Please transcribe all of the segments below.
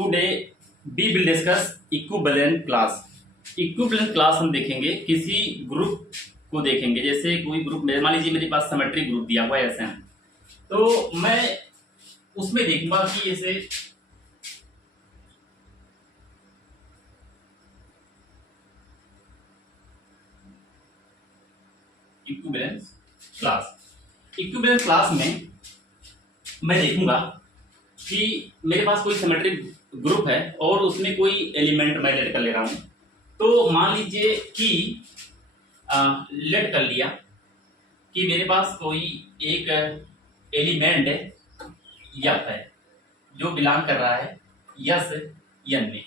Today we will discuss equivalent class. Equivalent class हम देखेंगे किसी ग्रुप को देखेंगे, जैसे कोई ग्रुप में मान लीजिए मेरे पास सिमेट्रिक ग्रुप दिया हुआ है ऐसे हैं, तो मैं उसमें देखूंगा कि जैसे इक्विवेलेंट क्लास में मैं देखूंगा कि मेरे पास कोई सिमेट्रिक ग्रुप है और उसमें कोई एलिमेंट मैं लेट कर ले रहा हूं। तो मान लीजिए कि लेट कर लिया कि मेरे पास कोई एक एलिमेंट यफ है जो बिलोंग कर रहा है यस एन में।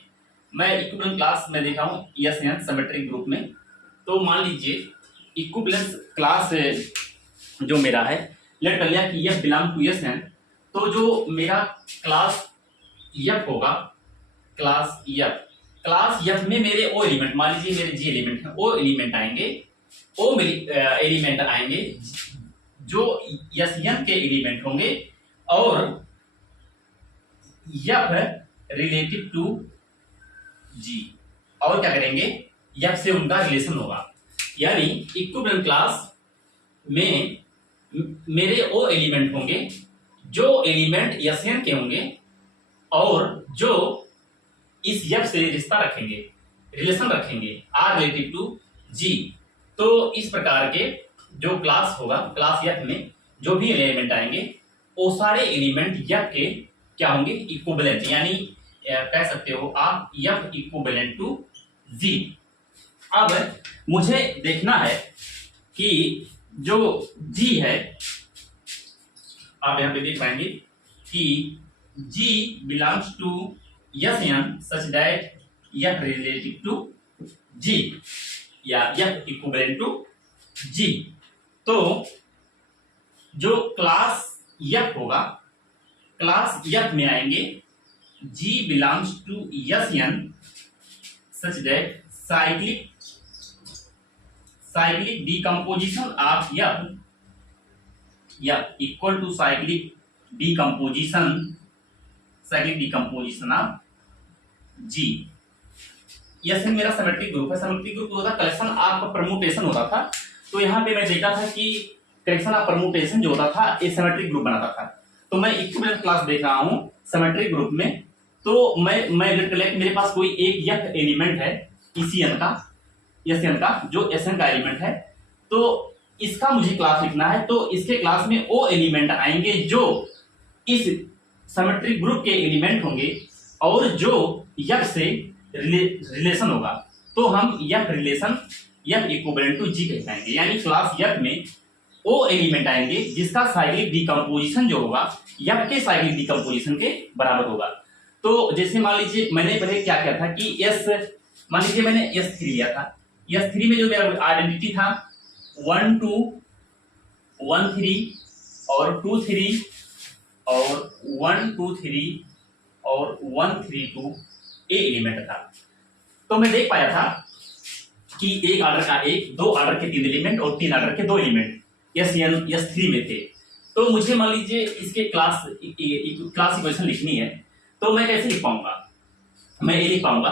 मैं इक्विवेलेंट क्लास में देखा हूं यस एन सिमेट्रिक ग्रुप में। तो मान लीजिए इक्विवेलेंट क्लास जो मेरा है लेट कर लिया कि F belong to S N, तो जो मेरा क्लास यफ होगा, क्लास यफ में मेरे ओ एलिमेंट, मान लीजिए मेरे जी एलिमेंट है, ओ एलिमेंट आएंगे, ओ एलिमेंट आएंगे जो यस एन के एलिमेंट होंगे और यफ रिलेटिव टू जी, और क्या करेंगे यफ से उनका रिलेशन होगा। यानी इक्विवेलेंट क्लास में मेरे ओ एलिमेंट होंगे जो एलिमेंट यस एन के होंगे और जो इस यफ से रिश्ता रखेंगे, रिलेशन रखेंगे आर रिलेटिव टू जी। तो इस प्रकार के जो क्लास होगा, क्लास यफ में जो भी एलिमेंट आएंगे वो सारे एलिमेंट यफ के क्या होंगे, इक्विवेलेंट, यानी कह सकते हो आप यफ इक्विवेलेंट टू जी। अब मुझे देखना है कि जो जी है, आप यहां पे देख पाएंगे कि G belongs to Sn such that F relative to G या F equivalent to G। तो जो क्लास F होगा, क्लास F में आएंगे G belongs to Sn such that cyclic decomposition of F equal to cyclic decomposition of G. यह मेरा symmetric group है। Symmetric group होता कलेक्शन ऑफ परम्यूटेशन होता था। तो यहाँ पे मैं देखा था कि कलेक्शन ऑफ परम्यूटेशन जो होता था ये सिमेट्रिक ग्रुप बनाता था। तो मैं इक्विवेलेंट क्लास देख रहा हूँ सिमेट्रिक ग्रुप में। तो मैं लेट कलेक्ट, मेरे पास कोई एक यफ एलिमेंट है इसी एन का, एस एन का, जो एस एन का एलिमेंट है। तो इसका मुझे क्लास लिखना है। तो इसके क्लास में वो एलिमेंट आएंगे जो इस सिमेट्रिक ग्रुप के एलिमेंट होंगे और जो यफ से रिलेशन होगा। तो हम f relation f equivalent to G कह पाएंगे। यानी क्लास यफ में वो एलिमेंट आएंगे जिसका साइक्लिक डिकम्पोजिशन जो होगा यफ के साइक्लिक डिकम्पोजिशन के बराबर होगा। तो जैसे मान लीजिए मैंने पहले क्या किया था कि मान लीजिए मैंने S3 लिया था। S3 में जो मेरा आइडेंटिटी था 1 2 1 3 और 2 3 और 1 2 3 और 1 3 2 ए एलिमेंट था। तो मैं देख पाया था कि एक ऑर्डर का एक, दो ऑर्डर के तीन एलिमेंट और तीन ऑर्डर के दो एलिमेंट S3 में थे। तो मुझे मान लीजिए इसके क्लास इक्वेशन लिखनी है। तो मैं कैसे लिख पाऊंगा, मैं ये लिख पाऊंगा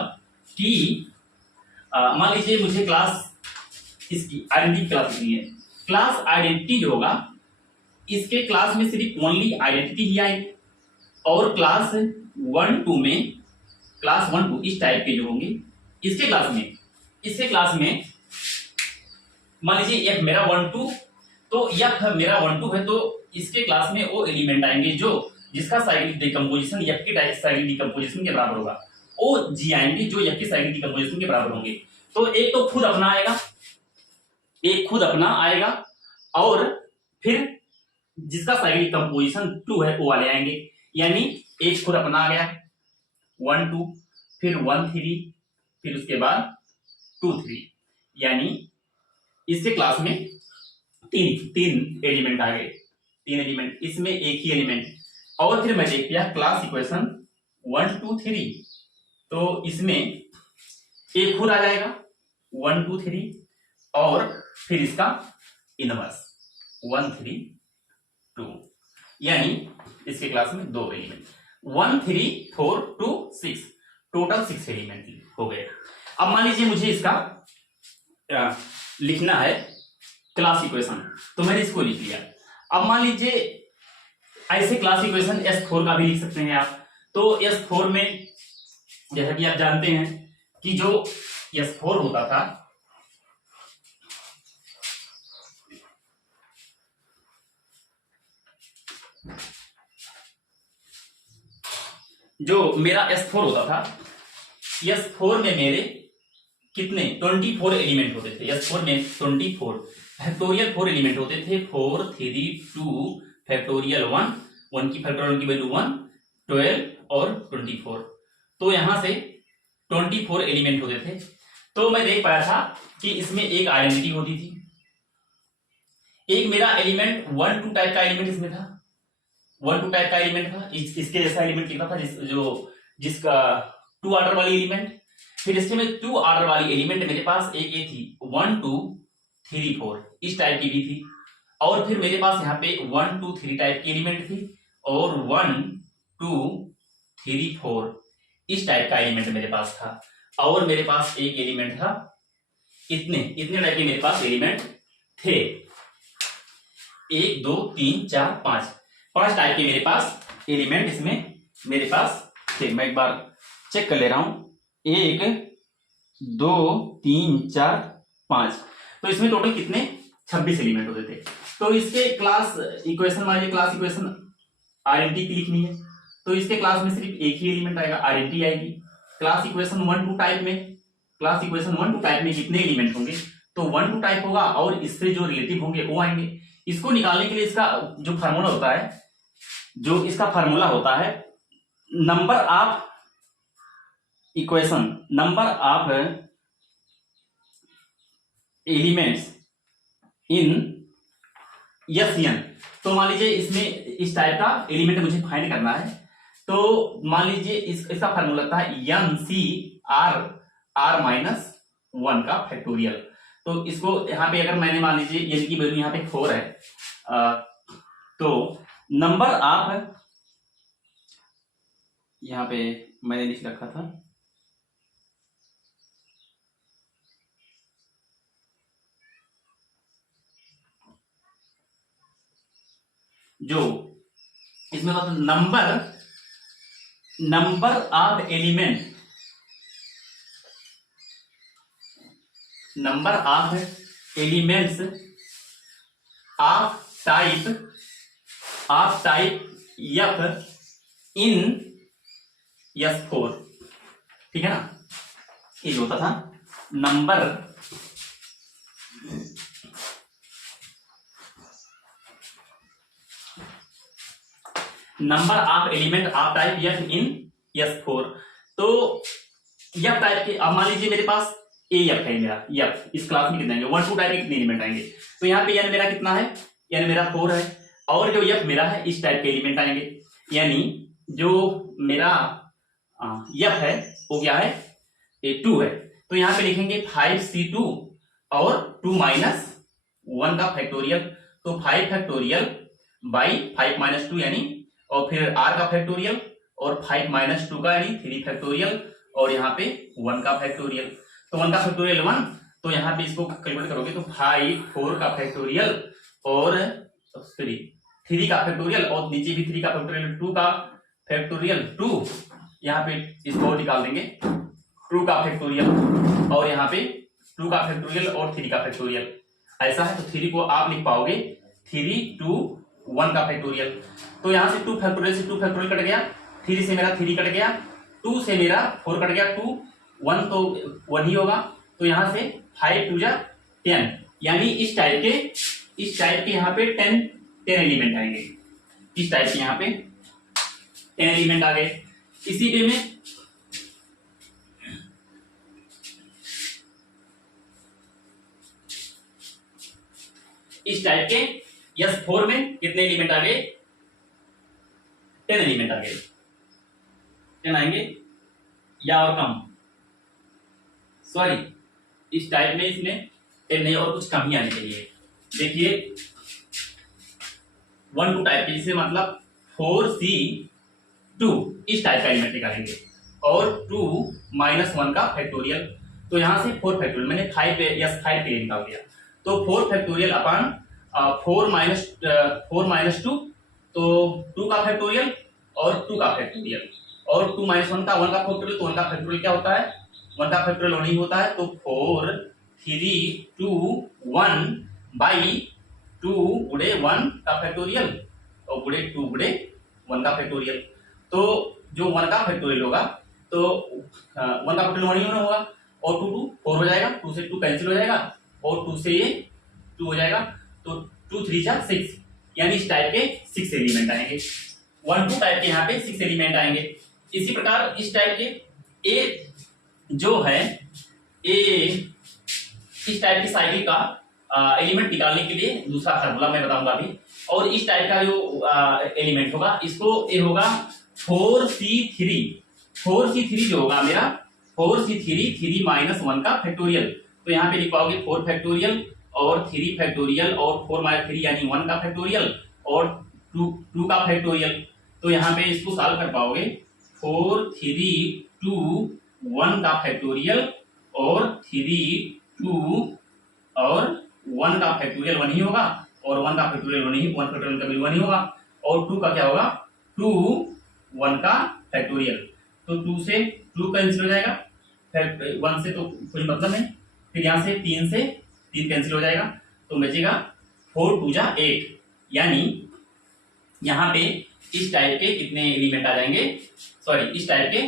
कि मान लीजिए मुझे क्लास इसकी आइडेंटिटी क्लास लिखनी है। क्लास आइडेंटिटी जो होगा इसके क्लास में सिर्फ ओनली आइडेंटिटी ही आएगी और क्लास 1 2 में, क्लास 1 2 इस टाइप के जो होंगे इसके क्लास में मान लीजिए एफ मेरा 1 2, तो एफ मेरा 1 2 है। तो इसके क्लास में वो एलिमेंट आएंगे जो जिसका साइक्लिक डिकम्पोजिशन एफ के साइक्लिक डिकम्पोजिशन के बराबर होगा। ओ जी आएंगे जो एफ के साइक्लिक डिकम्पोजिशन के बराबर होंगे। तो एक तो खुद अपना आएगा, एक खुद अपना आएगा और फिर जिसका साइक्लिक कंपोजिशन 2 है वो वाले आएंगे। यानी एक खुद अपना आ गया 1 2, फिर 1 3, फिर उसके बाद 2 3। यानी इसके क्लास में तीन एलिमेंट आ गए, तीन एलिमेंट, इसमें एक ही एलिमेंट। और फिर मैं देख लिया क्लास इक्वेशन 1 2 3, तो इसमें एक खुद आ जाएगा 1 2 3 और फिर इसका इनवर्स 1 3 2। यानी इसके क्लास में दो एलिमेंट। 1 3 4 2 6, टोटल 6 एलिमेंट हो गए। अब मान लीजिए मुझे इसका लिखना है क्लास इक्वेशन, तो मैंने इसको लिख लिया। अब मान लीजिए ऐसे क्लास इक्वेशन S4 का भी लिख सकते हैं आप। तो S4 में जैसा कि आप जानते हैं कि जो S4 होता था, जो मेरा S4 होता था, S4 में मेरे कितने 24 एलिमेंट होते थे। S4 में 24 फैक्टोरियल 4 एलिमेंट होते थे, 4 3 2 फैक्टोरियल 1, 1 की फैक्टोरियल की वैल्यू 1, 12 और 24। तो यहां से 24 एलिमेंट होते थे। तो मैं देख पाया था कि इसमें एक आइडेंटिटी होती थी, एक मेरा एलिमेंट 1 2 टाइप का एलिमेंट इसमें था, 1 2 टाइप का एलिमेंट था, इसके जैसा एलिमेंट लिखा था जिसका 2 ऑर्डर वाली एलिमेंट। फिर इसके में 2 ऑर्डर वाली एलिमेंट मेरे पास एक ये थी 1 2 3 4 इस टाइप की भी थी। और फिर मेरे पास यहाँ पे 1 2 3 टाइप की एलिमेंट थी और 1 2 3 4 इस टाइप का एलिमेंट मेरे पास था। और मेरे पास एक एलिमेंट था, इतने टाइप के मेरे पास एलिमेंट थे, 1 2 3 4 5 टाइप के मेरे पास एलिमेंट इसमें मेरे पास थे। मैं एक बार चेक कर ले रहा हूं, 1 2 3 4 5, तो इसमें टोटल कितने 26 एलिमेंट होते थे। तो इसके क्लास इक्वेशन मान लीजिए क्लास इक्वेशन आइडेंटिटी की लिखनी है, तो इसके क्लास में सिर्फ एक ही एलिमेंट आएगा, आइडेंटिटी आएगी। क्लास इक्वेशन 1 2 टाइप में, क्लास इक्वेशन 1 2 टाइप में कितने एलिमेंट होंगे, तो 1 2 टाइप होगा और इससे जो रिलेटिव होंगे वो आएंगे। इसको निकालने के लिए इसका जो फार्मूला होता है, जो इसका फार्मूला होता है number of equation, number of elements in SN। तो मान लीजिए इसमें इस टाइप का एलिमेंट मुझे फाइंड करना है, तो मान लीजिए इसका फार्मूला था NCR -1 का फैक्टोरियल। तो इसको यहाँ पे अगर मैंने मान लीजिए n की वैल्यू यहाँ पे 4 है, तो नंबर ऑफ, यहाँ पे मैंने लिख रखा था जो इसमें मतलब number of element, number of elements of type F in S4, ठीक है ना। ये होता था number of element of type F in S4। तो F टाइप के, अब मान लीजिए मेरे पास AF है मेरा, F इस क्लास में कितने आएंगे 1 2 टाइप के कितने एलिमेंट आएंगे, तो यहाँ पे n मेरा कितना है, n मेरा 4 है, और जो F मेरा है इस टाइप के एलिमेंट आएंगे। यानी जो मेरा F है वो क्या है, 2 है, तो यहाँ पे लिखेंगे 5C2 और 2 - 1 का फैक्टोरियल, तो 5 फैक्टोरियल बाई 5 - 2 यानी, और फिर r का फैक्टोरियल और 5 - 2 का यानी 3 फैक्टोरियल, और यहाँ पे 1 का फैक्टोरियल, तो 1 का फैक्टोरियल 1, तो यहाँ पे इसको कैलकुलेट करोगे तो 5 4 का फैक्टोरियल और 3 का फैक्टोरियल, और नीचे भी 3 का फैक्टोरियल, 2 का फैक्टोरियल 2, यहाँ पे इसको निकाल देंगे 2 का फैक्टोरियल, और यहाँ पे 2 का फैक्टोरियल और 3 का फैक्टोरियल, ऐसा है। तो 3 को आप लिख पाओगे 3 2 1 का फैक्टोरियल, तो यहाँ से 2 फैक्टोरियल से 2 फैक्टोरियल कट गया, 3 से मेरा 3 कट गया, 2 से मेरा 4 कट गया, 2 1 तो 1 ही होगा, तो यहाँ से 5 2 जा 10, यानी इस टाइप के यहाँ पे 10 एलिमेंट आएंगे, इस टाइप के यहाँ पे 10 एलिमेंट आ गए। इसी वे में इस टाइप के S4 में कितने एलिमेंट आ गए, 10 एलिमेंट आ गए, 10 आएंगे या और कम, सॉरी इस टाइप में इसमें 10 नहीं और कुछ कम ही आने चाहिए। देखिए 1 2 टाइप के, जिसे मतलब 4C टू, इस टाइप का एलिमेंट निकालेंगे, और 2 माइनस 1 का फैक्टोरियल। तो यहां से 4 फैक्टोरियल मैंने 5 5 के लिए निकाल दिया, तो 4 फैक्टोरियल अपॉन 4 माइनस 2, तो 2 का फैक्टोरियल और 2 का फैक्टोरियल, और 2 माइनस 1 का फैक्टोरियल, तो 1 का फैक्टोरियल क्या होता है, 1 का फैक्टोरियल 1 ही होता है, तो 4 3 2 1 बाई 2 गुणे 1 का फैक्टोरियल और गुणे 2 गुणे 1 का फैक्टोरियल। तो जो 1 का फैक्टोरियल होगा तो 1 का फैक्टोरियल 1 ही होगा, और 2 2 4 हो जाएगा, 2 से 2 कैंसिल हो जाएगा, और 2 से ये 2 हो जाएगा, तो 2 3 जा 6, यानी इस टाइप के 6 एलिमेंट आएंगे। 1 2 टाइप के यहाँ पे 6 एलिमेंट आएंगे। इसी प्रकार इस टाइप के ए जो है, ए इस टाइप की साइकिल का एलिमेंट निकालने के लिए दूसरा फार्मूला मैं बताऊंगा अभी। और इस टाइप का जो एलिमेंट होगा, इसको ये होगा 4c3, 4c3 जो होगा मेरा 4c3 3 माइनस 1 का फैक्टोरियल। तो यहाँ पे लिख पाओगे 4 फैक्टोरियल और 3 फैक्टोरियल और 4 माइनस 3 यानी 1 का फैक्टोरियल और 2 का फैक्टोरियल। तो यहाँ पे इसको सॉल्व कर पाओगे 4 3 2 1 का फैक्टोरियल और 3 2 और 1 का फैक्टोरियल 1 ही होगा, और 1 का फैक्टोरियल 1 ही, 1 फैक्टोरियल का वैल्यू 1 ही होगा, और 2 का क्या होगा 2 1 का फैक्टोरियल। तो 2 से 2 कैंसिल हो जाएगा, 1 से तो कोई मतलब नहीं, फिर यहाँ से 3 कैंसिल हो जाएगा, तो बचेगा 4 2 जा 8, यानी यहाँ पे इस टाइप के कितने एलिमेंट आ जाएंगे, सॉरी इस टाइप के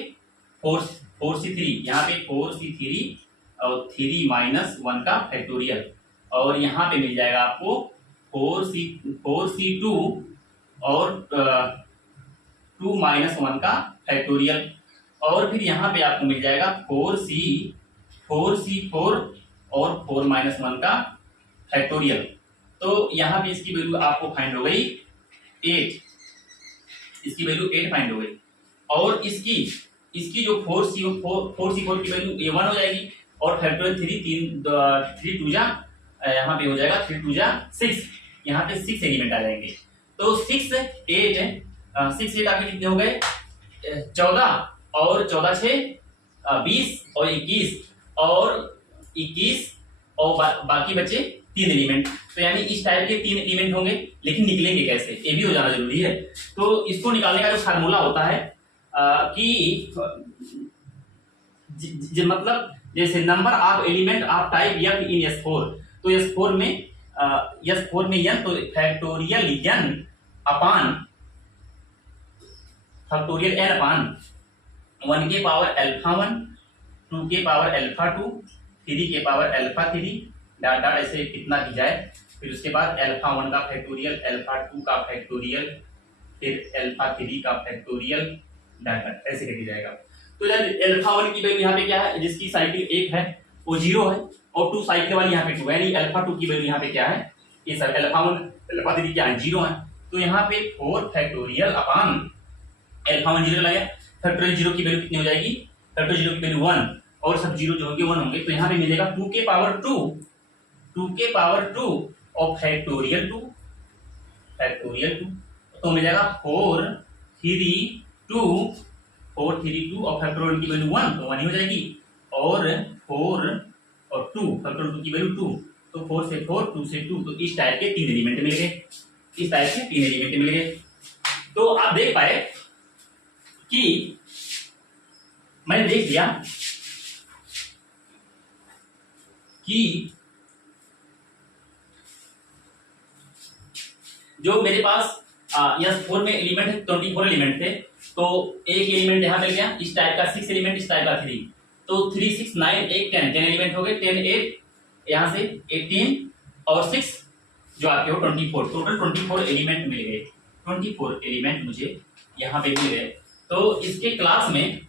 4c3, यहाँ पे 4c3 और 3 माइनस 1 का फैक्टोरियल, और यहाँ पे मिल जाएगा आपको 4c2 और 2 माइनस 1 का फैक्टोरियल, और फिर यहाँ पे आपको मिल जाएगा 4c4 और 4 माइनस 1 का फैक्टोरियल। तो यहाँ पे इसकी वैल्यू आपको फाइंड हो गई 8, इसकी वैल्यू 8 फाइंड हो गई, और इसकी जो 4c4 की वैल्यू a1 हो जाएगी, और फैक्टोरियल 3 2 जा यहाँ पे हो जाएगा 3 2 जा 6, यहाँ पे 6 एलिमेंट आ जाएंगे। तो 6 8 आगे कितने हो गए 14, और 14 6 20 और 21 और बाकी बचे 3 एलिमेंट। तो यानी इस टाइप के 3 एलिमेंट होंगे, लेकिन निकलेंगे कैसे ये भी हो जाना जरूरी है। तो इसको निकालने का जो फार्मूला होता है कि मतलब जैसे number of element of type f in S4, तो S4 में n, तो फैक्टोरियल n अपान फैक्टोरियल n अपान 1 के पावर अल्फा 1, 2 के पावर अल्फा 2, 3 के पावर अल्फा 3, डॉट डॉट ऐसे कितना की जाए, फिर उसके बाद अल्फा 1 का फैक्टोरियल, अल्फा 2 का फैक्टोरियल, फिर अल्फा 3 का फैक्टोरियल, डॉट डॉट ऐसे करके जाएगा। तो अल्फा 1 की वैल्यू यहाँ पे क्या है, जिसकी साइकिल 1 है वो 0 है, और 2 साइकिल वाली यहाँ पे 2 है, यानी अल्फा 2 की वैल्यू यहाँ पे क्या है, ये सर अल्फा 1 अल्फा 3 क्या है 0 है। तो यहाँ पे 4 फैक्टोरियल अपान अल्फा 1 0 लगा, फैक्टोरियल 0 की वैल्यू कितनी हो जाएगी, फैक्टोरियल 0 की वैल्यू 1, और सब 0 जो होंगे 1 होंगे, तो यहाँ पे मिलेगा 2 के पावर 2 और फैक्टोरियल 2, तो मिल जाएगा 4 3 2 और फैक्टोरियल की वैल्यू 1, तो 1 ही हो जाएगी, और 4 और 2 फैक्टोरियल 2 की वैल्यू 2, तो 4 से 4 2 से 2, तो इस टाइप के 3 एलिमेंट मिल गए, तो आप देख पाए कि मैंने देख लिया कि जो मेरे पास S4 में एलिमेंट है 24 एलिमेंट थे, तो एक एलिमेंट यहाँ मिल गया, इस टाइप का 6 एलिमेंट, इस टाइप का 3, तो 3 6 9 8 10 एलिमेंट हो गए, 10 8 यहाँ से 18 और 6 जो आपके हो 24, टोटल 24 एलिमेंट मिल गए, 24 एलिमेंट मुझे यहाँ पे मिल गए। तो इसके क्लास में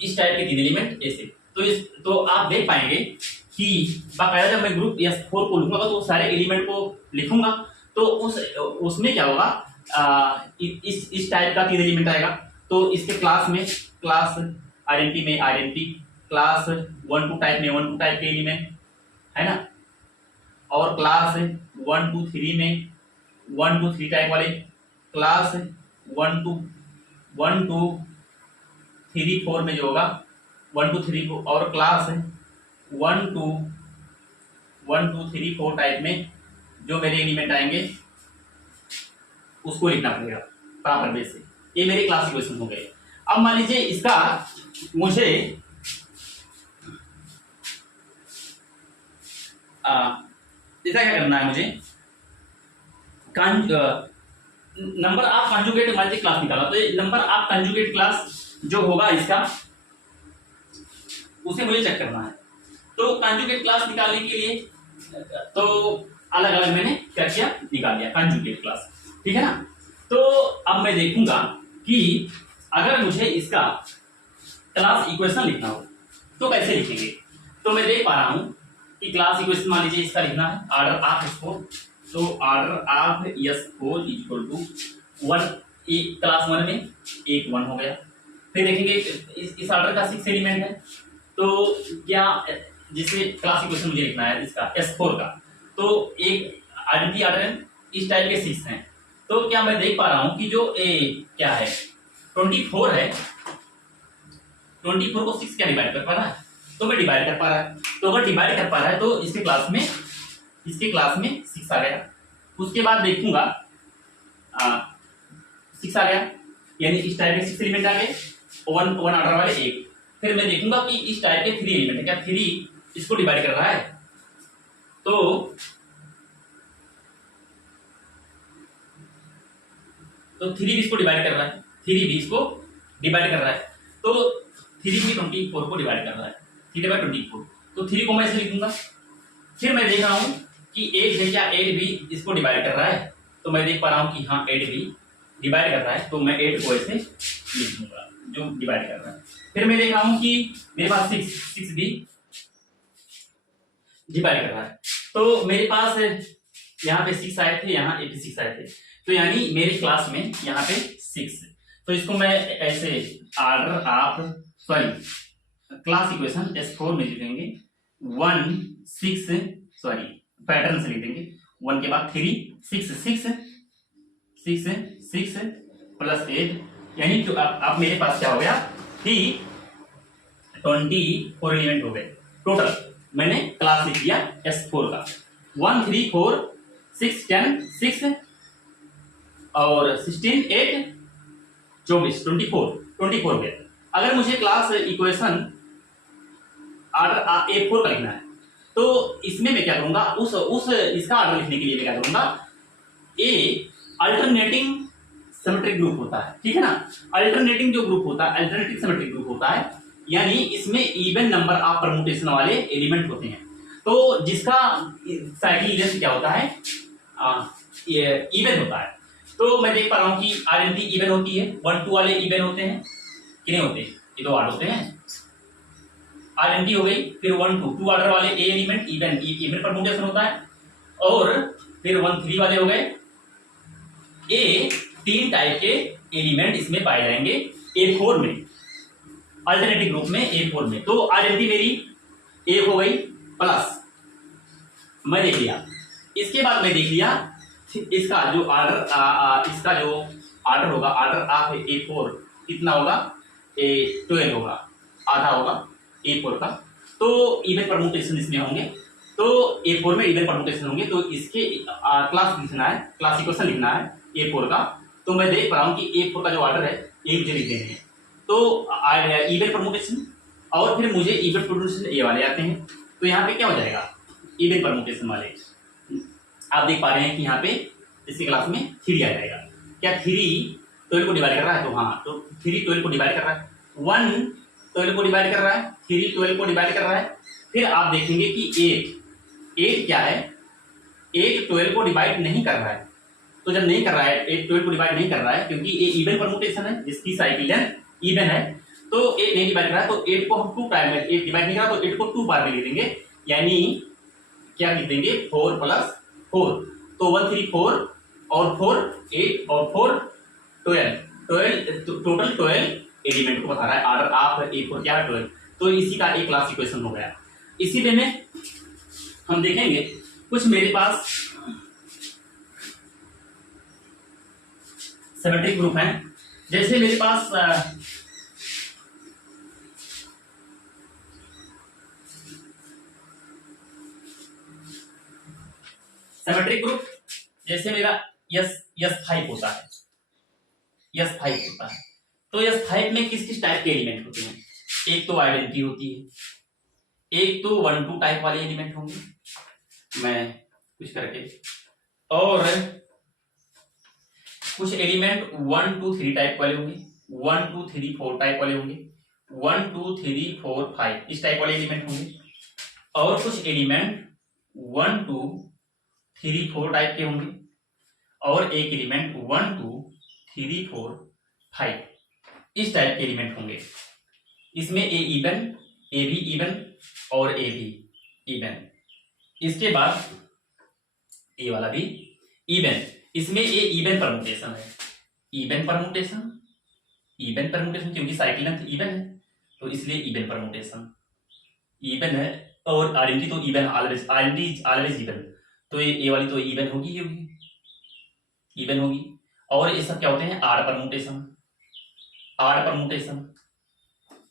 इस टाइप के 3 एलिमेंट ऐसे, तो आप देख पाएंगे कि बाकायदा जब मैं ग्रुप S4 को लिखूंगा तो सारे एलिमेंट को लिखूंगा, तो उसमें क्या होगा, इस टाइप का 3 एलिमेंट आएगा। तो इसके क्लास में क्लास आइडेंटिटी में आइडेंटिटी, क्लास 1 2 टाइप में 1 2 टाइप के एलिमेंट है ना, और क्लास 1 2 3 में 1 2 3 टाइप वाले, क्लास 1 2 3 4 में जो होगा 1 2 3 4 और क्लास 1 2 3 4 टाइप में जो मेरे एलिमेंट आएंगे उसको लिखना पड़ेगा प्रॉपर वे से। ये मेरे क्लास इक्वेशन हो गए। अब मान लीजिए इसका मुझे इसका क्या करना है, मुझे नंबर ऑफ कंजुगेट मान लीजिए क्लास निकाला, तो ये नंबर ऑफ कंजुगेट क्लास जो होगा इसका उसे मुझे चेक करना है। तो कंजुगेट क्लास निकालने के लिए तो अलग अलग मैंने क्या किया, निकाल दिया कंजुगेट क्लास, ठीक है ना। तो अब मैं देखूंगा कि अगर मुझे इसका क्लास इक्वेशन लिखना हो तो कैसे लिखेंगे। तो मैं देख पा रहा हूं कि क्लास इक्वेशन मान लीजिए इसका लिखना है ऑर्डर ऑफ S4, तो order of S4 equal to 1, एक क्लास 1 में एक 1 हो गया। फिर देखेंगे इस ऑर्डर का 6 एलिमेंट है, तो क्या जिसे क्लास इक्वेशन मुझे लिखना है इसका S4 का, तो एक आइडेंटिटी ऑर्डर इस टाइप के 6 हैं। तो क्या मैं देख पा रहा हूं कि जो क्या है 24 है, 24 को 6 क्या डिवाइड कर पा रहा है, तो मैं डिवाइड कर पा रहा है। तो अगर डिवाइड कर पा रहा है तो इसके क्लास में 6 आ गया। उसके बाद देखूंगा 6 आ गया, यानी इस टाइप के 6 एलिमेंट आ गए, वन ऑर्डर वाले एक। फिर मैं देखूंगा कि इस टाइप के 3 एलिमेंट है, क्या 3 इसको डिवाइड कर रहा है, तो 3 भी इसको डिवाइड कर रहा है, 3 भी इसको डिवाइड कर रहा है, तो 3 भी 24 को डिवाइड कर रहा है, 3/24। तो 3 को मैं ऐसे लिखूंगा। फिर मैं देख रहा हूं कि 8 है, क्या 8 भी इसको डिवाइड कर रहा है, तो मैं देख पा रहा हूं कि हाँ 8 भी डिवाइड कर रहा है, तो मैं 8 को ऐसे लिख दूंगा जो डिवाइड कर रहा है। फिर मैं देख रहा हूं कि मेरे पास 6 भी डिवाइड कर रहा है, तो मेरे पास यहाँ पे 6 आए थे, यहाँ 86 आए थे, तो यानी मेरी क्लास में यहाँ पे 6। तो इसको मैं ऐसे order of class equation S4 में लिख देंगे 1 6 पैटर्न से लिख देंगे 1 के बाद 3 6 प्लस 8, यानी जो अब मेरे पास क्या हो गया कि 24 एलिमेंट हो गए टोटल। मैंने क्लास लिख दिया S4 का 1 3 4 6 10 6 और 16 8 24 24 हो गया। अगर मुझे क्लास इक्वेशन ऑर्डर A4 का लिखना है तो इसमें मैं क्या करूंगा, उस इसका ऑर्डर लिखने के लिए मैं क्या करूंगा, ए अल्टरनेटिंग सिमेट्रिक ग्रुप होता है, ठीक है ना। अल्टरनेटिंग जो ग्रुप होता है अल्टरनेटिंग सिमेट्रिक ग्रुप होता है, यानी इसमें इवन नंबर ऑफ परमुटेशन वाले एलिमेंट होते हैं। तो जिसका साइकिल लेंथ क्या होता है, इवन होता है। तो मैं देख पा रहा हूं कि आइडेंटिटी इवन होती है, 1 2 वाले इवन होते हैं कि नहीं होते, ये 2 ऑर्डर होते हैं, आइडेंटिटी हो गई। फिर 1 2 ऑर्डर वाले ए एलिमेंट इवन परमुटेशन होता है, और फिर 1 3 वाले हो गए ए। 3 टाइप के एलिमेंट इसमें पाए जाएंगे A4 में, अल्टरनेटिव ग्रुप में A4 में। तो आइडेंटिटी मेरी 1 हो गई प्लस, मैं देख लिया। इसके बाद मैं देख लिया इसका जो ऑर्डर होगा ऑर्डर ऑफ A4 कितना होगा, 12 होगा, आधा होगा A4 का। तो इवन परमुटेशन इसमें होंगे, तो A4 में इवन परमुटेशन होंगे, तो इसके क्लास लिखना है, क्लास इक्वेशन लिखना है A4 का। तो मैं देख पा रहा हूँ कि A4 का जो ऑर्डर है ये मुझे लिख देने हैं, तो इवन परमुटेशन, और फिर मुझे इवन परमुटेशन ये वाले आते हैं, तो यहाँ पे क्या हो जाएगा इवन परमुटेशन वाले। आप देख पा रहे हैं कि यहाँ पे इसी क्लास में 3 आ जाएगा, क्या 3 12 को डिवाइड कर रहा है, तो हाँ, तो 3 12 को डिवाइड कर रहा है, 1 12 को डिवाइड कर रहा है, 3 12 को डिवाइड कर रहा है। फिर आप देखेंगे कि 8 क्या है, 8 12 को डिवाइड नहीं कर रहा है। तो जब नहीं कर रहा है 8 12 को डिवाइड नहीं कर रहा है, क्योंकि ये इवन परमुटेशन है जिसकी साइकिल लेंथ इवन है, तो 8 नहीं डिवाइड कर रहा है, तो 8 को हम 2 टाइम में 8 डिवाइड नहीं कर रहा, तो 8 को 2 बार में लिख देंगे, यानी क्या लिख देंगे 4 + 4, तो 1 3 4 और 4 8 और 4 12 टोटल 12 एलिमेंट को बता रहा है। ऑर्डर ऑफ A4 क्या है 12, तो इसी का एक क्लास इक्वेशन हो गया। इसी वे में हम देखेंगे कुछ मेरे पास सिमेट्रिक ग्रुप हैं। जैसे मेरे पास सिमेट्रिक ग्रुप जैसे मेरा S5 होता है, S5 होता है, तो S5 में किस किस टाइप के एलिमेंट होते हैं? एक तो आइडेंटिटी होती है, एक तो 1 2 टाइप वाले एलिमेंट होंगे, मैं कुछ करके, और कुछ एलिमेंट 1 2 3 टाइप वाले होंगे, 1 2 3 4 टाइप वाले होंगे, 1 2 3 4 5 इस टाइप वाले एलिमेंट होंगे, और कुछ एलिमेंट 1 2 3 4 टाइप के होंगे, और एक एलिमेंट 1 2 3 4 5 इस टाइप के एलिमेंट होंगे। इसमें ए इवन, ए भी इवन और ए भी इवन। इसके बाद ए वाला भी इवन। इसमें ए इवन परमुटेशन है, इवन परमुटेशन, इवन परमुटेशन क्योंकि साइकिल लेंथ इवन है तो इसलिए इवन परमुटेशन इवन है। और आइडेंटिटी तो even always, identity always even, तो ये ए वाली तो इवन होगी, इवन होगी। और ये सब क्या होते हैं? आड परमुटेशन, आड परमुटेशन,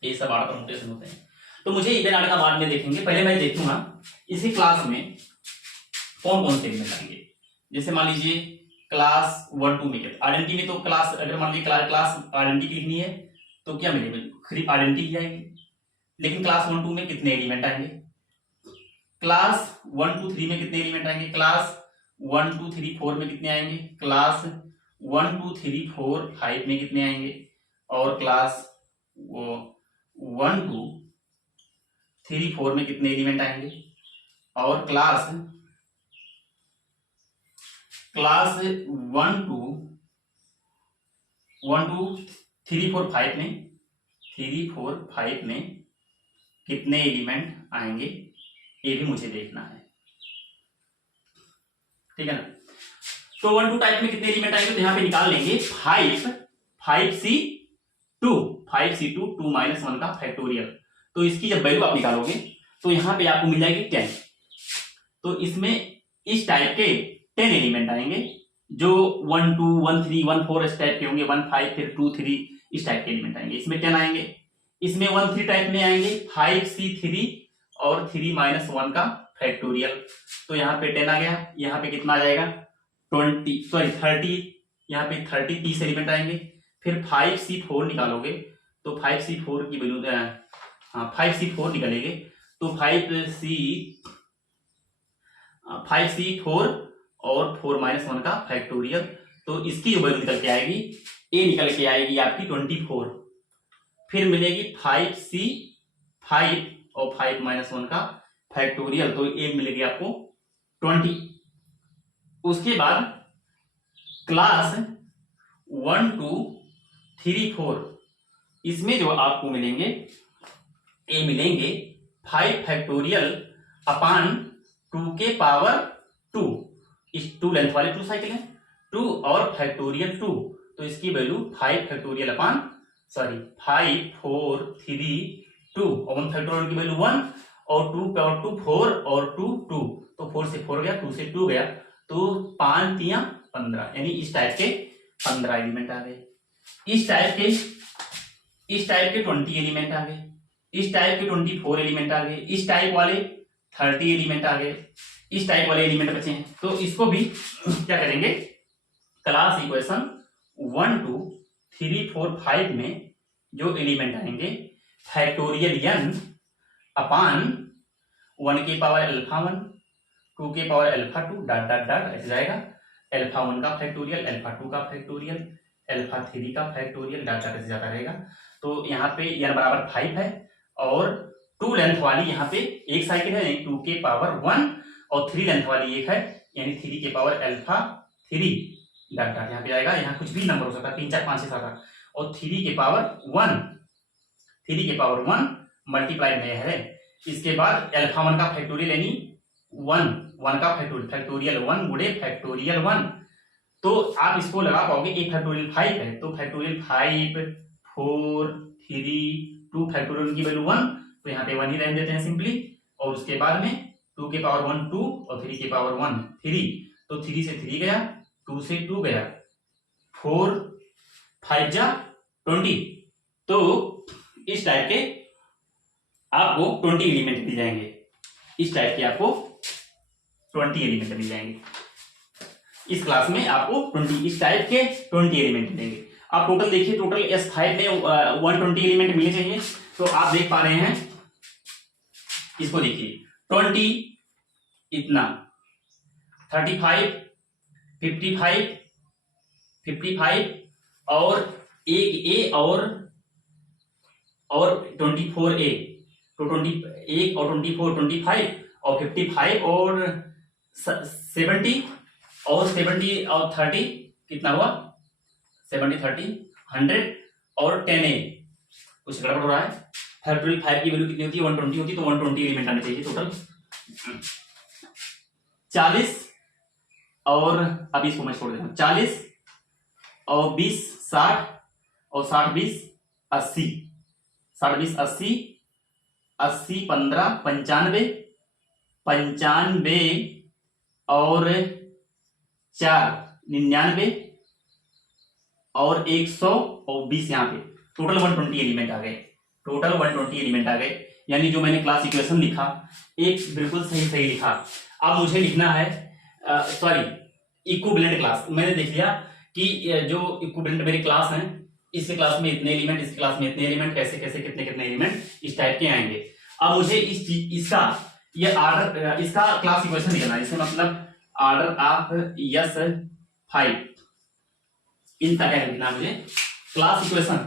ये सब आड परमुटेशन होते हैं। तो मुझे इवन आड का बाद में देखेंगे, पहले मैं देखूंगा इसी क्लास में कौन कौन से एलिमेंट आएंगे। जैसे मान लीजिए क्लास 1 2 में आइडेंटिटी में, तो क्लास अगर मान लीजिए क्लास आइडेंटिटी लिखनी है तो क्या मिलेगा? खाली आइडेंटिटी ही आएगी। लेकिन क्लास 1 2 में कितने एलिमेंट आएंगे? क्लास 1 2 3 में कितने एलिमेंट आएंगे? क्लास 1 2 3 4 में कितने आएंगे? क्लास 1 2 3 4 5 में कितने आएंगे? और क्लास 1 2 3 4 में कितने एलिमेंट आएंगे? और क्लास 1 2 3 4 5 में 3 4 5 में कितने एलिमेंट आएंगे? ये भी मुझे देखना है, ठीक है ना। तो 1 2 टाइप में कितने एलिमेंट आएंगे? तो यहाँ पे निकाल लेंगे 5C2 2 माइनस 1 का फैक्टोरियल। तो इसकी जब वैल्यू आप निकालोगे तो यहाँ पे आपको मिल जाएगी 10। तो इसमें इस टाइप के 10 एलिमेंट आएंगे जो 1 2 1 3 1 4 इस टाइप के होंगे, 1 5 फिर 2 3 इस टाइप के एलिमेंट आएंगे। इसमें 10 आएंगे। इसमें 1 3 टाइप में आएंगे 5C3 और 3 माइनस 1 का फैक्टोरियल। तो यहाँ पे 10 आ गया। यहाँ पे कितना आ जाएगा? 30। यहाँ पे 30 एलिमेंट आएंगे। फिर 5C4 निकालोगे तो 5C4 की वैल्यू 5C4 निकलेंगे तो 5C4 और 4 माइनस 1 का फैक्टोरियल। तो इसकी जो वैल्यू निकल के आएगी, ए निकल के आएगी आपकी 24। फिर मिलेगी 5C5 और 5 माइनस 1 का फैक्टोरियल, तो ए मिलेगी आपको 20। उसके बाद क्लास 1 2 3 4 इसमें जो आपको मिलेंगे, ए मिलेंगे 5 फैक्टोरियल अपान 2 के पावर 2। इस 2 लेंथ वाले 2 साइकिल है, 2 और फैक्टोरियल 2, तो इसकी वैल्यू 5 फैक्टोरियल अपान 5 4 3 2 और 1 फैक्टोरियल की वैल्यू 1 और 2 पावर 2 4 और 2 2, तो 4 से 4 गया, 2 से 2 गया, तो 5 3 15, यानी इस टाइप के 15 एलिमेंट आ गए। इस टाइप के 20 एलिमेंट आ गए। इस टाइप के 24 एलिमेंट आ गए। इस टाइप वाले 30 एलिमेंट आ गए। इस टाइप वाले एलिमेंट बचे हैं। तो इसको भी क्या करेंगे? क्लास इक्वेशन 1 2 3 4 5 में जो एलिमेंट आएंगे फैक्टोरियल n अपान 1 के पावर अल्फा 1 2 के power alpha 2 dot dot dot ऐसे जाएगा। अल्फा 1 का फैक्टोरियल, अल्फा 2 का फैक्टोरियल, अल्फा 3 का फैक्टोरियल, डॉट डॉट ऐसे जाता रहेगा। तो यहाँ पे n बराबर 5 है और 2 लेंथ वाली यहाँ पे एक साइकिल है, 2 के पावर 1 और 3 लेंथ वाली एक है, यानी 3 के पावर अल्फा 3 डॉट डॉट यहाँ पे आएगा। यहाँ कुछ भी नंबर हो सकता है, 3 4 5 6 7 और 3 के पावर 1 मल्टीप्लाई में है। इसके बाद अल्फा 1 का फैक्टोरियल यानी 1 का फैक्टोरियल 1 गुणे फैक्टोरियल 1, तो आप इसको लगा पाओगे। एक फैक्टोरियल 5 है तो फैक्टोरियल 5 4 3 2 फैक्टोरियल की वैल्यू 1, तो यहाँ पे 1 ही रहने देते हैं सिंपली। और उसके बाद में 2 के पावर 1 2 और 3 के पावर 1 3, तो 3 से 3 गया, 2 से 2 गया, 4 5 जा 20, तो इस टाइप के आपको 20 एलिमेंट मिल जाएंगे। इस टाइप के आपको 20 एलिमेंट मिल जाएंगे। इस क्लास में आपको 20 इस टाइप के 20 एलिमेंट मिलेंगे। आप टोटल देखिए, टोटल S5 में 120 एलिमेंट मिलने चाहिए। तो आप देख पा रहे हैं, इसको देखिए 20 इतना, 35, 55 और एक ए और 24A, तो 21 और 24 25 और 55 और 70 और 70 और 30 कितना हुआ, 70 30 100 और 10A। कुछ गड़बड़ हो रहा है। 35 की वैल्यू कितनी होती है, 120 होती है, तो 120 एलिमेंट आने चाहिए टोटल। 40 और अभी इसको मैं छोड़ देता हूँ, 40 और 20 60 और 60 20 80, 60 20 80, 80 15 95, 95 और 4 99 और 100 और 20 यहाँ पे टोटल 120 एलिमेंट आ गए। टोटल 120 एलिमेंट आ गए, यानी जो मैंने क्लास इक्वेशन लिखा एक बिल्कुल सही लिखा। अब मुझे लिखना है इक्विवेलेंट क्लास। मैंने देख लिया कि जो इक्विवेलेंट मेरी क्लास है, इस क्लास में इतने एलिमेंट, इस क्लास में इतने एलिमेंट, कैसे कैसे कितने कितने एलिमेंट इस टाइप के आएंगे। अब मुझे इसका ये आर्डर, इसका क्लास इक्वेशन लिखना है। इसका मतलब ऑर्डर ऑफ S5 इन तक लिखना मुझे क्लास इक्वेशन।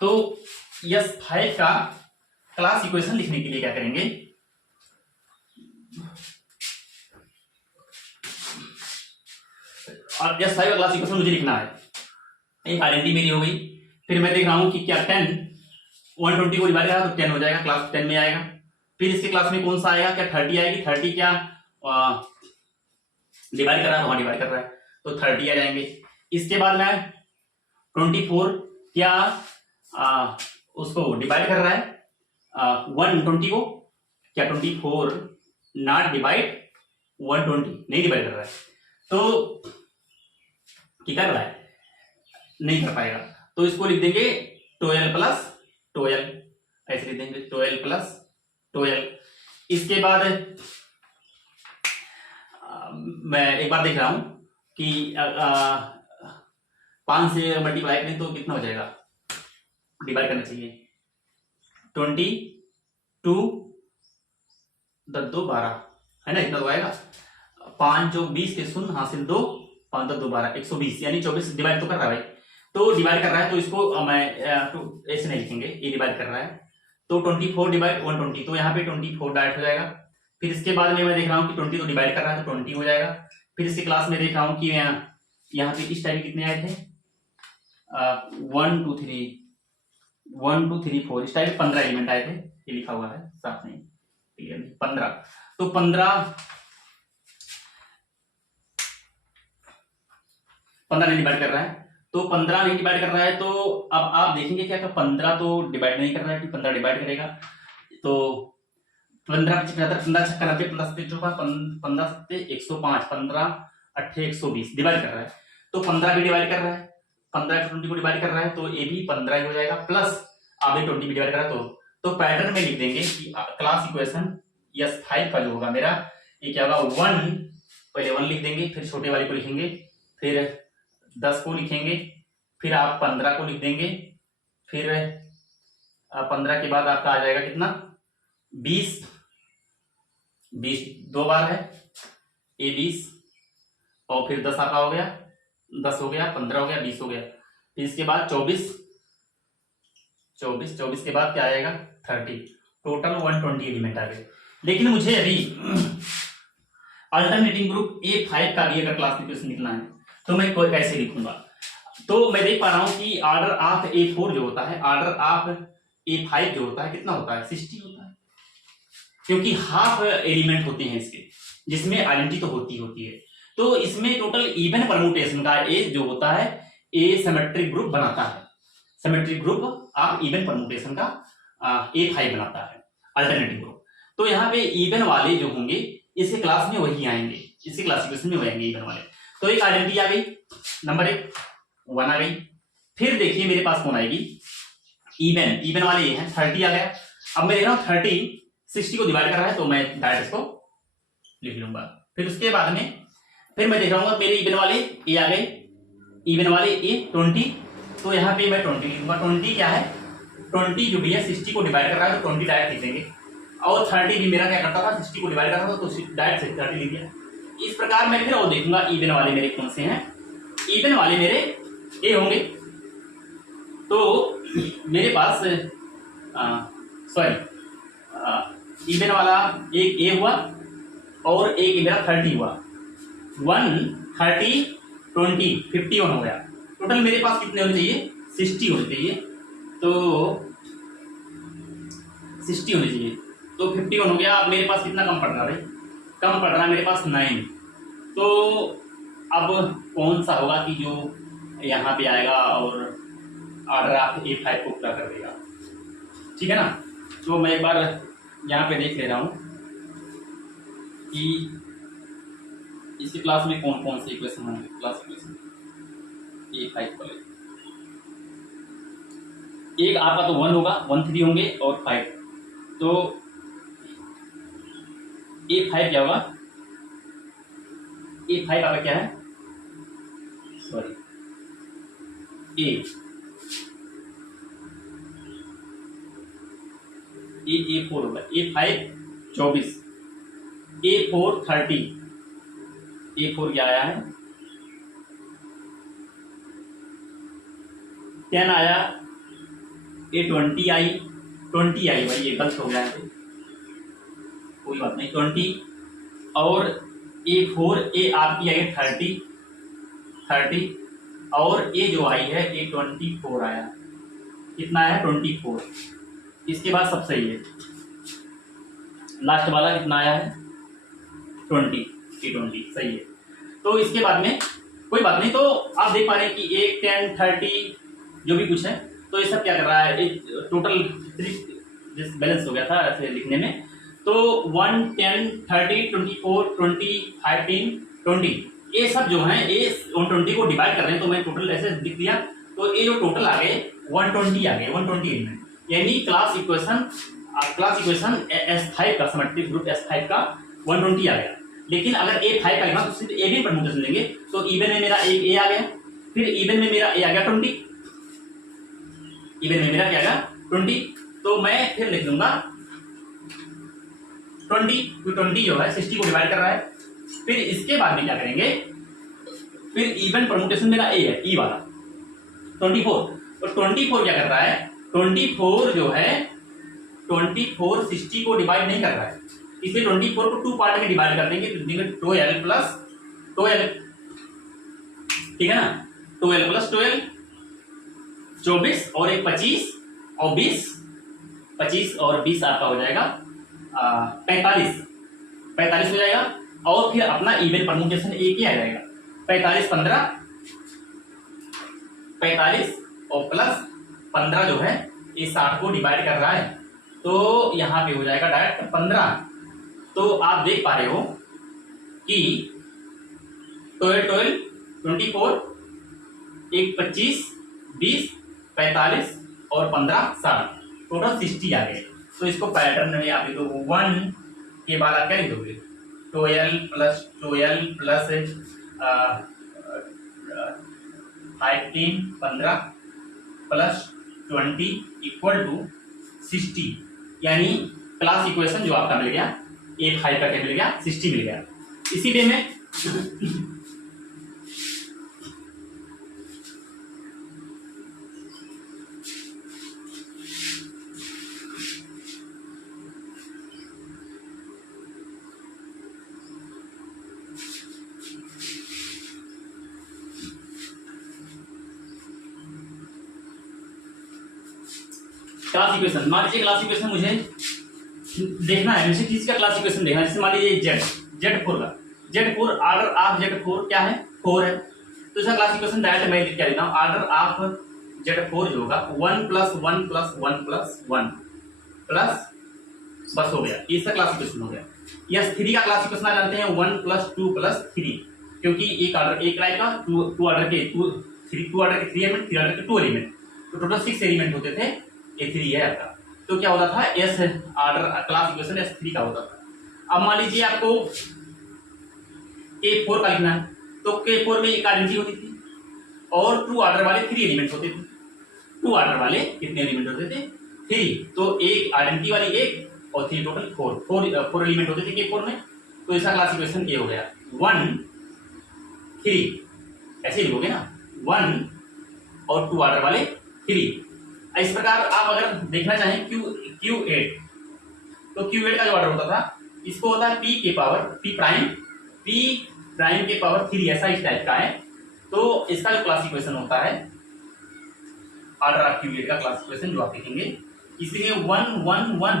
तो S5 का क्लास इक्वेशन लिखने के लिए क्या करेंगे, और S5 का क्लास इक्वेशन मुझे लिखना है। एक आइडेंटिटी मेरी हो गई। फिर मैं देख रहा हूं कि क्या 10 120 को डिवाइड करा तो 10 हो जाएगा, क्लास 10 में आएगा। फिर इसके क्लास में कौन सा आएगा, क्या 30 आएगी, 30 क्या डिवाइड कर रहा है, वहां डिवाइड कर रहा है तो 30 आ जाएंगे। इसके बाद में 24 क्या उसको डिवाइड कर रहा है 120 को, क्या 24 नॉट डिवाइड 120 नहीं डिवाइड कर रहा है, तो क्या कर रहा है, नहीं कर पाएगा। तो इसको लिख देंगे 12 प्लस 12, ऐसे लिख देंगे 12 प्लस 12। इसके बाद मैं एक बार देख रहा हूं कि 5 से मल्टीप्लाई करें तो कितना हो जाएगा, डिवाइड करना चाहिए 22 10 2 12 है ना, इतना तो आएगा। 5 जो 20 के शून्य हासिल 2 5 10 2 12 120, यानी 24 डिवाइड तो कर रहा है भाई, तो डिवाइड कर रहा है तो इसको मैं ऐसे नहीं लिखेंगे, ये डिवाइड कर रहा है तो 24 डिवाइड 120, तो यहाँ पे 24 डायरेक्ट हो जाएगा। फिर इसके बाद में मैं देख रहा हूँ कि 20 तो डिवाइड कर रहा है तो 20 हो जाएगा। फिर इसकी क्लास में देख रहा हूँ कि यहाँ पे इस टाइप कितने आए थे 1 2 3 1 2 3 4, इस टाइप 15 एलिमेंट आए थे, ये लिखा हुआ है साथ में क्लियर 15। तो 15 नहीं डिवाइड कर रहा है, तो 15 नहीं डिवाइड कर रहा है, तो अब आप देखेंगे क्या 15 तो डिवाइड नहीं कर रहा है, कि 15 डिवाइड करेगा तो 15 75 15 छक्का 90 15 15 105 15 8 120 डिवाइड कर रहा है, तो 15 भी डिवाइड कर रहा है, 15 20 को डिवाइड कर रहा है तो ये भी 15 ही हो जाएगा, प्लस आपने 20 भी डिवाइड करा तो पैटर्न में लिख देंगे कि क्लास इक्वेशन S5 का जो होगा मेरा ये क्या होगा 1, पहले 1 लिख देंगे, फिर छोटे वाले को लिखेंगे, फिर 10 को लिखेंगे, फिर आप 15 को लिख देंगे, फिर 15 के बाद आपका आ जाएगा कितना 20 दो बार है ये 20, और फिर 10 आपका हो गया, 10 हो गया 15 हो गया 20 हो गया। फिर इसके बाद 24 के बाद क्या आएगा 30, टोटल 120 एलिमेंट आ गए। लेकिन मुझे अभी अल्टरनेटिंग ग्रुप A5 का भी अगर क्लासिफिकेशन लिखना है तो मैं कैसे लिखूंगा, तो मैं देख पा रहा हूं कि ऑर्डर ऑफ A4 जो होता है, ऑर्डर ऑफ A5 जो होता है कितना होता है 60 होता है, क्योंकि हाफ एलिमेंट होते हैं इसके, जिसमें आइडेंटिटी तो होती है। तो इसमें टोटल इवन परम्यूटेशन का ए जो होता है ए सिमेट्रिक ग्रुप बनाता है, symmetric group of even permutation का A5 बनाता है अल्टरनेटिव ग्रुप। तो यहाँ पे इवन वाले जो होंगे इसी क्लास में वही आएंगे, इसी क्लासिफिकेशन में वही आएंगे इवन वाले। तो एक आइडेंटिटी आ गई नंबर 1। 1 आ गई। फिर देखिए मेरे पास कौन आएगी, इवन वाले ये हैं, 30 आ गया। अब मैं देख रहा हूँ 30 60 को डिवाइड कर रहा है, तो मैं डायरेक्ट इसको लिख लूंगा। फिर उसके बाद में फिर मैं देख रहा हूँ मेरे इवन वाले ए आ गए, इवन वाले ए 20, तो यहाँ पे मैं 20 लिखूंगा। 20 क्या है, 20 जो भी है 60 को डिवाइड कर रहा है, तो 20 डायरेक्ट लिख देंगे। और 30 भी मेरा क्या करता था, 60 को डिवाइड करता था, तो डायरेक्ट 30 लिख दिया। इस प्रकार मैं फिर और देखूंगा इवन वाले मेरे कौन से हैं। इवन वाले मेरे ए होंगे, तो मेरे पास इवन वाला एक ए हुआ और एक मेरा 30 हुआ। 1 30 20 51 हो गया। टोटल मेरे पास कितने होने चाहिए, 60 होने चाहिए। तो 60 होने चाहिए, तो 51 हो गया। अब मेरे पास कितना कम पड़ रहा है भाई, कम पड़ रहा है मेरे पास 9। तो अब कौन सा होगा कि जो यहाँ पे आएगा और ऑर्डर आप A5 को पूरा कर देगा, ठीक है ना। तो मैं एक बार यहाँ पे देख ले रहा हूँ कि इसी क्लास में कौन कौन से इक्वेशन होंगे। क्लास इक्वेशन A5 वाले, एक आपका तो 1 होगा, 1 3 होंगे और 5। तो A5 क्या होगा, A5 आपका क्या है, सॉरी A4 होगा। A5 24, A4 30, A4 क्या आया है 10 आया, A20 आई, 20 आई भाई, ये गलत हो गया है, कोई बात नहीं 20। और A4 ए आपकी आई 30, और ए जो आई है A24 आया, कितना आया 24। इसके बाद सब सही है, लास्ट वाला कितना आया है 20, A20 सही है। तो इसके बाद में कोई बात नहीं, तो आप देख पा रहे हैं कि 1 10 30 जो भी कुछ है, तो ये सब क्या कर रहा है, टोटल बैलेंस हो गया था ऐसे लिखने में। तो 1 10 30 24 20 15 20 ये सब जो है ये 120 को डिवाइड कर रहे हैं, तो मैं टोटल ऐसे लिख दिया। तो ये जो टोटल आ गए 120 आ गए, 120 एलिमेंट, यानी क्लास इक्वेशन S5 का सिमेट्रिक ग्रुप S5 का 120 आ गया। लेकिन अगर A5 का लेना तो सिर्फ ए भी परमुटेशन लेंगे, तो इवन में मेरा एक ए आ गया, फिर इवन में मेरा ए आ गया 20, इवन में मेरा क्या आ गया 20। तो मैं फिर लिख दूंगा 20, तो 20 जो है 60 को डिवाइड कर रहा है। फिर इसके बाद में क्या करेंगे, फिर इवन परमुटेशन मेरा ए है, ई वाला 24, तो 24 क्या कर रहा है, 24 जो है 24 60 को डिवाइड नहीं कर रहा है, इसलिए 24 को 2 पार्ट में डिवाइड कर देंगे, तो देंगे 12 प्लस 12, ठीक है ना, 12 प्लस 12 24 और एक 25 और 20, 25 और 20 आपका हो जाएगा 45 हो जाएगा। और फिर अपना इवन परमुटेशन एक ही आ जाएगा, 45 15 45 और प्लस 15 जो है ये 60 को डिवाइड कर रहा है, तो यहाँ पे हो जाएगा डायरेक्ट 15। तो आप देख पा रहे हो कि 12 24 एक 25 20 45 और 15 60, टोटल 60 आ गए। तो इसको पैटर्न में आप लिखो 1 के बाद आप क्या लिखोगे 12 प्लस 15 प्लस 20 इक्वल टू 60, यानी क्लास इक्वेशन जो आपका मिल गया A5 का क्या मिल गया 60 मिल गया। इसी वे में क्लास इक्वेशन, मान लीजिए क्लास इक्वेशन मुझे देखना है, मुझे किसी का क्लास इक्वेशन देखना है, जैसे मान लीजिए Z4 का, Z4 ऑर्डर ऑफ Z4 क्या है 4 है, तो इसका क्लास इक्वेशन डायरेक्ट मैं लिख के देता हूँ, ऑर्डर ऑफ Z4 जो होगा 1 प्लस 1 प्लस 1 प्लस 1 प्लस, बस हो गया, इसका क्लास इक्वेशन हो गया। S3 का क्लास इक्वेशन जानते हैं 1 प्लस 2 प्लस 3, क्योंकि एक ऑर्डर एक लाइन का 2 ऑर्डर के टू ऑर्डर के 3 एलिमेंट, 3 ऑर्डर के 2 एलिमेंट, तो टोटल 6 एलिमेंट होते थे, ये 3 है आपका। तो क्या होता था, S order class equation S3 का होता था। अब मान लीजिए आपको K4 का लिखना है, तो K4 में एक आइडेंटिटी होती थी और 2 ऑर्डर वाले 3 एलिमेंट होते थे। 2 ऑर्डर वाले कितने एलिमेंट होते थे, 3, तो एक आइडेंटिटी वाली एक और 3 टोटल 4 एलिमेंट होते थे K4 में। तो इसका क्लासिफिकेशन ये हो गया 1 3, ऐसे ही लिखोगे ना, 1 और 2 ऑर्डर वाले 3। इस प्रकार आप अगर देखना चाहें Q8, तो Q8 का जो ऑर्डर होता था, इसको होता है P प्राइम के पावर 3, ऐसा इस टाइप का है। तो इसका जो क्लासिफिकेशन होता है ऑर्डर ऑफ Q8 का क्लासिफिकेशन जो आप देखेंगे, इसलिए 1 1 1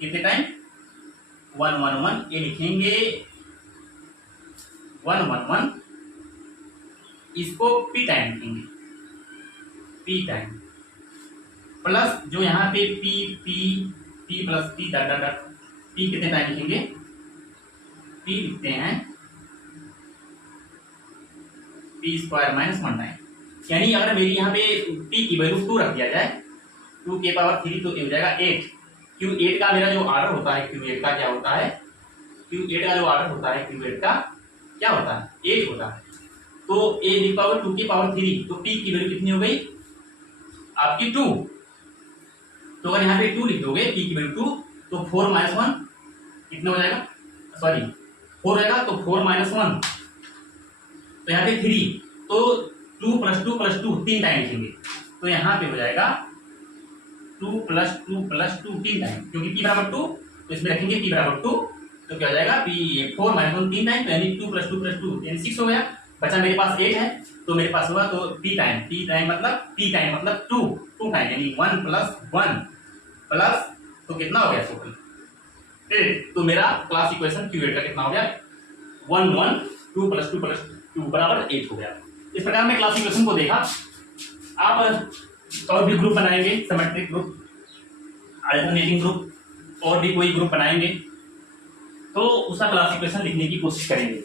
कितने टाइम 1 1 1, ये लिखेंगे 1 1 1, इसको P टाइम लिखेंगे, P टाइम प्लस जो यहाँ पे P plus P dot dot dot, P कितने टाइम लिखेंगे, P लिखते हैं P स्क्वायर माइनस 1 टाइम। यानी अगर मेरी यहाँ पे P की वैल्यू 2 रख दिया जाए, 2 के पावर 3, तो ये हो जाएगा 8। Q8 का मेरा जो ऑर्डर होता है, Q8 का क्या होता है, Q8 का जो ऑर्डर होता है, Q8 का क्या होता है, 8 होता है। तो A की पावर 2 की पावर 3, तो P की वैल्यू कितनी हो गई आपकी 2। तो अगर यहाँ पे 2 लिख दोगे, P की वैल्यू 2, तो 4 माइनस 1 कितना हो जाएगा, सॉरी 4 रहेगा, तो 4 माइनस 1, तो यहाँ पे 3, तो 2 प्लस 2 प्लस 2 3 टाइम लिखेंगे, तो यहाँ पे हो जाएगा 2 प्लस 2 प्लस 2 3 टाइम, क्योंकि P बराबर 2, तो इसमें रखेंगे P बराबर 2, तो क्या हो जाएगा P 4 माइनस 1 3 टाइम, तो यानी 2 प्लस 2 प्लस 2 यानी 6 हो गया। बचा मेरे पास 8 है, तो मेरे पास हुआ तो P टाइम मतलब 2 टाइम, यानी 1 प्लस 1 प्लस, तो कितना हो गया टोटल 8। तो मेरा क्लास इक्वेशन Q8 का कितना हो गया 1 1 2 प्लस 2 प्लस 2 बराबर 8 हो गया। इस प्रकार मैं क्लास इक्वेशन को देखा। आप और भी ग्रुप बनाएंगे, सिमेट्रिक ग्रुप, अल्टरनेटिंग ग्रुप, और भी कोई ग्रुप बनाएंगे, तो उसका क्लास इक्वेशन लिखने की कोशिश करेंगे।